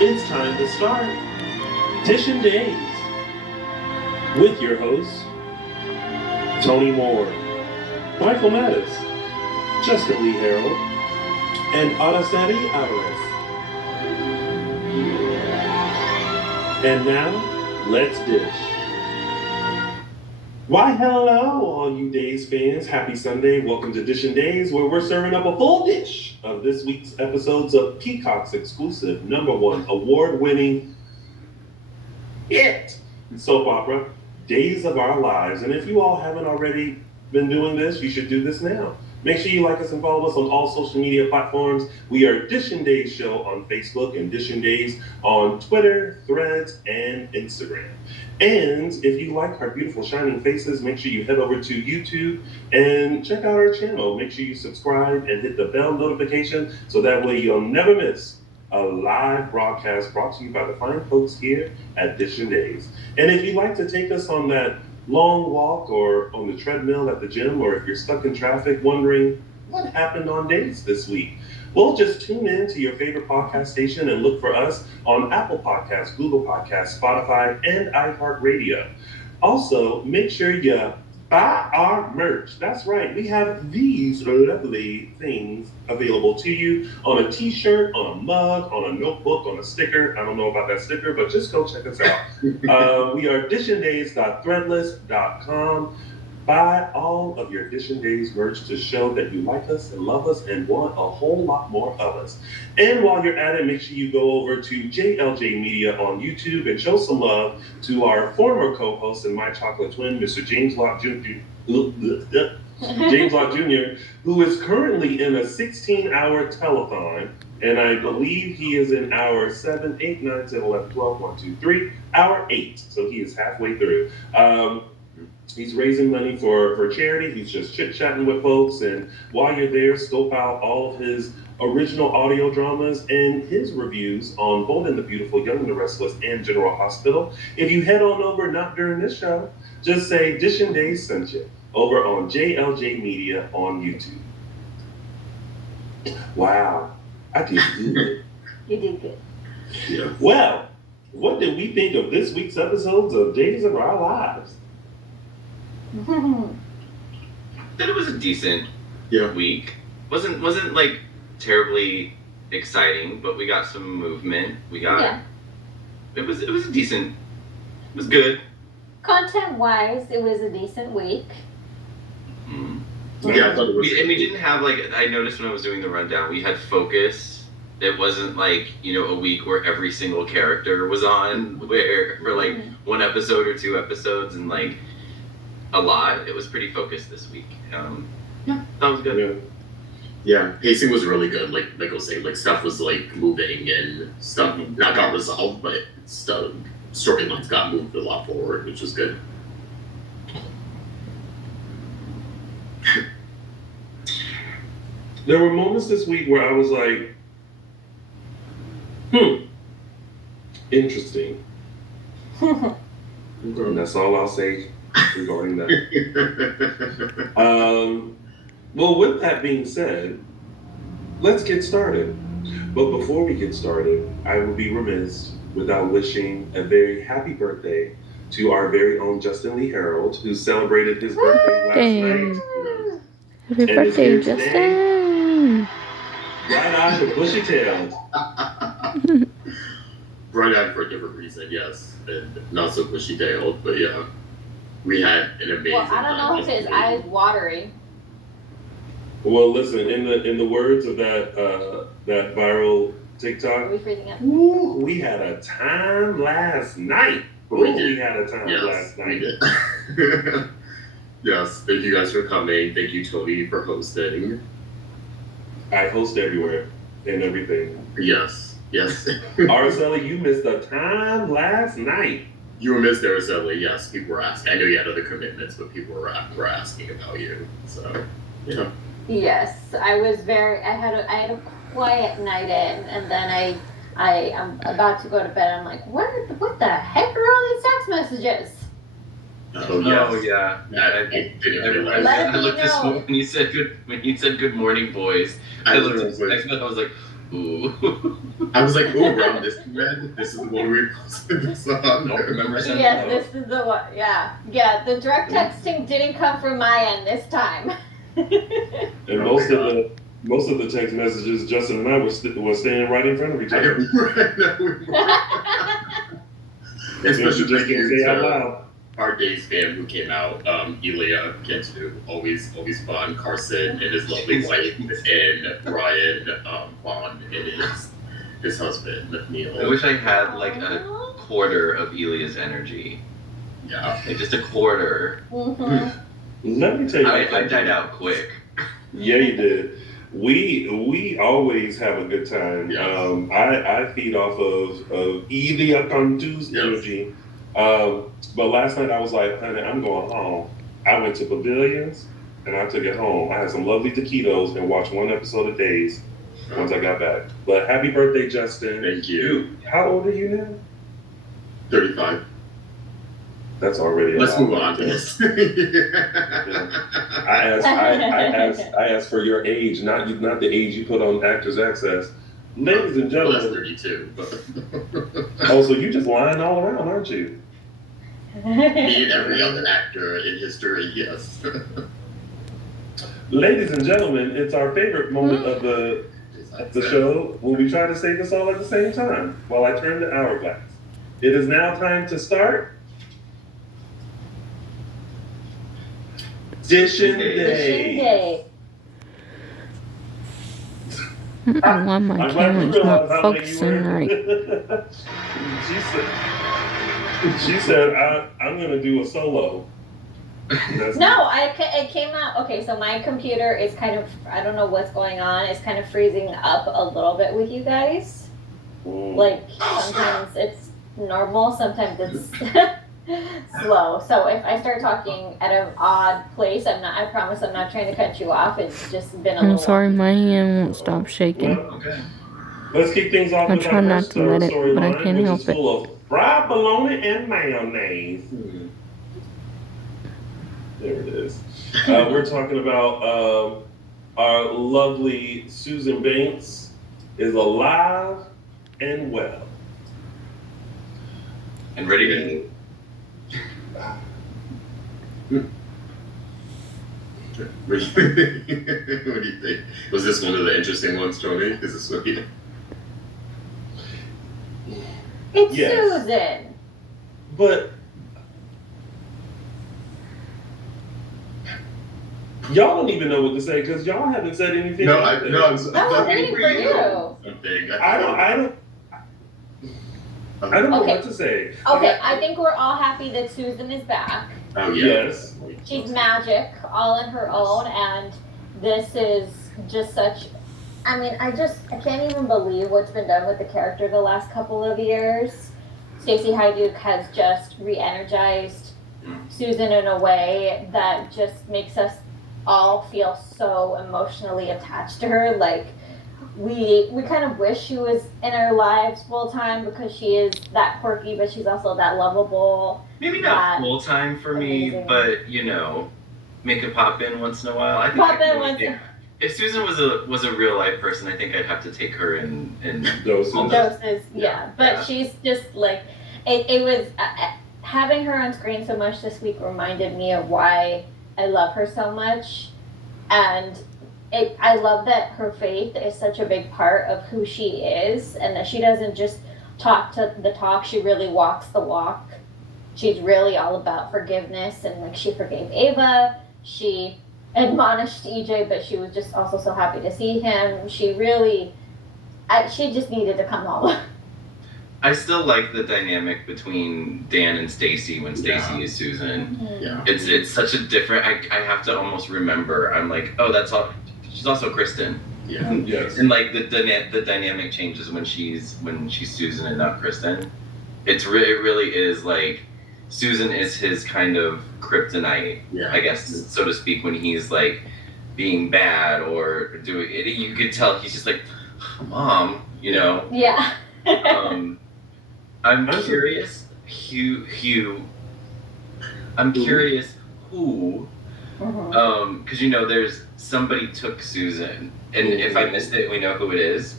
It's time to start Dishing Days with your hosts, Tony Moore, Michael Mattis, Justin Lee Harold, and Araceli Alvarez. And now, let's dish. Why, hello, all you Days fans. Happy Sunday. Welcome to Dishin' Days, where we're serving up a full dish of this week's episodes of Peacock's exclusive #1 award-winning hit soap opera, Days of Our Lives. And if you all haven't already been doing this, you should do this now. Make sure you like us and follow us on all social media platforms. We are Dishin' Days Show on Facebook and Dishin' Days on Twitter, Threads, and Instagram. And if you like our beautiful shining faces, make sure you head over to YouTube and check out our channel. Make sure you subscribe and hit the bell notification so that way you'll never miss a live broadcast brought to you by the fine folks here at Dishin' Days. And if you'd like to take us on that long walk or on the treadmill at the gym, or if you're stuck in traffic wondering what happened on Days this week, well, just tune in to your favorite podcast station and look for us on Apple Podcasts, Google Podcasts, Spotify, and iHeartRadio. Also, make sure you buy our merch. That's right, we have these lovely things available to you on a t-shirt, on a mug, on a notebook, on a sticker. I don't know about that sticker, but just go check us out. We are dishindays.threadless.com. Buy all of your Dishin' Days merch to show that you like us and love us and want a whole lot more of us. And while you're at it, make sure you go over to JLJ Media on YouTube and show some love to our former co-host and my chocolate twin, Mr. James Locke Jr., James Locke Jr., who is currently in a 16-hour telethon. And I believe he is in hour 7, 8, 9, 10, 11, 12, 1, 2, 3, hour 8. So he is halfway through. He's raising money for charity. He's just chit-chatting with folks. And while you're there, scope out all of his original audio dramas and his reviews on Bold and the Beautiful, Young and the Restless, and General Hospital. If you head on over, not during this show, just say Dishin' Days sent you over on JLJ Media on YouTube. Wow, I did good. You did good. Yeah. Well, what did we think of this week's episodes of Days of Our Lives? That it was a decent week. Wasn't like terribly exciting, but we got some movement. We got it was a decent. It was good. Content-wise, it was a decent week. Yeah, I thought it was. And we didn't have I noticed when I was doing the rundown, we had focus. It wasn't a week where every single character was on, where for one episode or 2 episodes and a lot. It was pretty focused this week. That was good. Yeah, pacing was really good. Like Michael was saying, stuff was moving and stuff not got resolved, but stuff storylines got moved a lot forward, which was good. There were moments this week where I was like, interesting. And that's all I'll say regarding that. Well, with that being said, let's get started. But before we get started, I would be remiss without wishing a very happy birthday to our very own Justin Lee Harold, who celebrated his birthday last night. Happy birthday, Justin! Bright-eyed and bushy-tailed. Bright-eyed for a different reason, yes, and not so bushy-tailed, but yeah. We had an amazing Well, I don't know if his eyes watery. Well, listen, in the words of that viral TikTok, Are we freezing up? ooh, we had a time last night. We had a time last night. We did. Yes, thank you guys for coming. Thank you, Tony, for hosting. I host everywhere and everything. Yes. Araceli, you missed a time last night. You were Miss Araceli, yes. People were asking. I know you had other commitments, but people were asking about you. So, yeah. Yes, I had a quiet night in, and then I'm about to go to bed. I'm like, what the heck are all these text messages? Oh yes. Yeah. I didn't realize. I looked this morning when you said good morning, boys. I looked at the text and I was like, Ooh. I was like, oh, we're on this thread. This is the one we posted this on. I remember saying Yes, this is the one. Yeah. The direct texting didn't come from my end this time. And most of the text messages, Justin and I were standing right in front of each I other. Especially just can't say out to loud. our Days fan who came out, Elia, Kentu, always fun, Carson and his lovely wife, and Ryan, Vaughn and his husband, Neil. I wish I had like a quarter of Elia's energy. Yeah. Like just a quarter. Mm-hmm. Let me tell you, I died out quick. Yeah, you did. We always have a good time. Yeah. I feed off of Elia Cantu's Yes. energy. But last night I was like, honey, I'm going home. I went to Pavilions and I took it home. I had some lovely taquitos and watched one episode of Days once I got back. But happy birthday, Justin. Thank you. How old are you now? 35. That's already a Let's lot. move on to this. I asked for your age, not the age you put on Actors Access. Ladies and Well, that's gentlemen. 32. But Oh, so you just lying all around, aren't you? me and every other actor in history, yes. Ladies and gentlemen, it's our favorite moment of the show when we try to say this all at the same time while I turn the hourglass. It is now time to start Dishing Day. I don't know why my I'm glad you camera's not realized how late you focusing right. were. She said, I'm going to do a solo. No, it came out. Okay, so my computer is kind of, I don't know what's going on. It's kind of freezing up a little bit with you guys. Like, sometimes it's normal, sometimes it's slow. So if I start talking at an odd place, I promise I'm not trying to cut you off. It's just been a little. I'm sorry, my hand won't stop shaking. Well, Okay. let's kick things off I with try our not first to let it, but I storyline, can't which help is it. full of fried bologna and mayonnaise. There it is. We're talking about our lovely Susan Banks is alive and well. And ready to eat. What do you think? Was this one of the interesting ones, Tony? Is this what you... It's Yes. Susan. But y'all don't even know what to say because y'all haven't said anything. No, either. I'm waiting for you. Something. I don't know Okay. what to say. Okay, I think we're all happy that Susan is back. Oh, yeah. Yes. She's magic all on her own, and this is just such. I mean, I can't even believe what's been done with the character the last couple of years. Stacey Hyduke has just re-energized Susan in a way that just makes us all feel so emotionally attached to her. Like, we kind of wish she was in our lives full time because she is that quirky, but she's also that lovable. Maybe not That- full time for me, amazing. but you know, make a pop in once in a while. I think Pop I in could once take- If Susan was a real life person, I think I'd have to take her in. Doses. Doses, yeah. But Yeah. she's just like, it was, having her on screen so much this week reminded me of why I love her so much. And I love that her faith is such a big part of who she is, and that she doesn't just talk to the talk, she really walks the walk. She's really all about forgiveness, and like she forgave Ava, she admonished EJ, but she was just also so happy to see him. She really, she just needed to come home. I still like the dynamic between Dan and Stacy when Stacy is Susan. Yeah. It's such a different. I have to almost remember. I'm like, oh, that's all. She's also Kristen, Yeah. Yes. and like the dynamic changes when she's Susan and not Kristen. It really is like Susan is his kind of kryptonite, Yeah. I guess, so to speak, when he's like being bad or doing it. You could tell he's just like, Mom, you know. Yeah. I'm curious, Hugh. I'm curious who, Mhm. because you know, there's somebody took Susan, and if I missed it, we know who it is.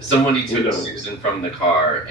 Somebody took don't. Susan from the car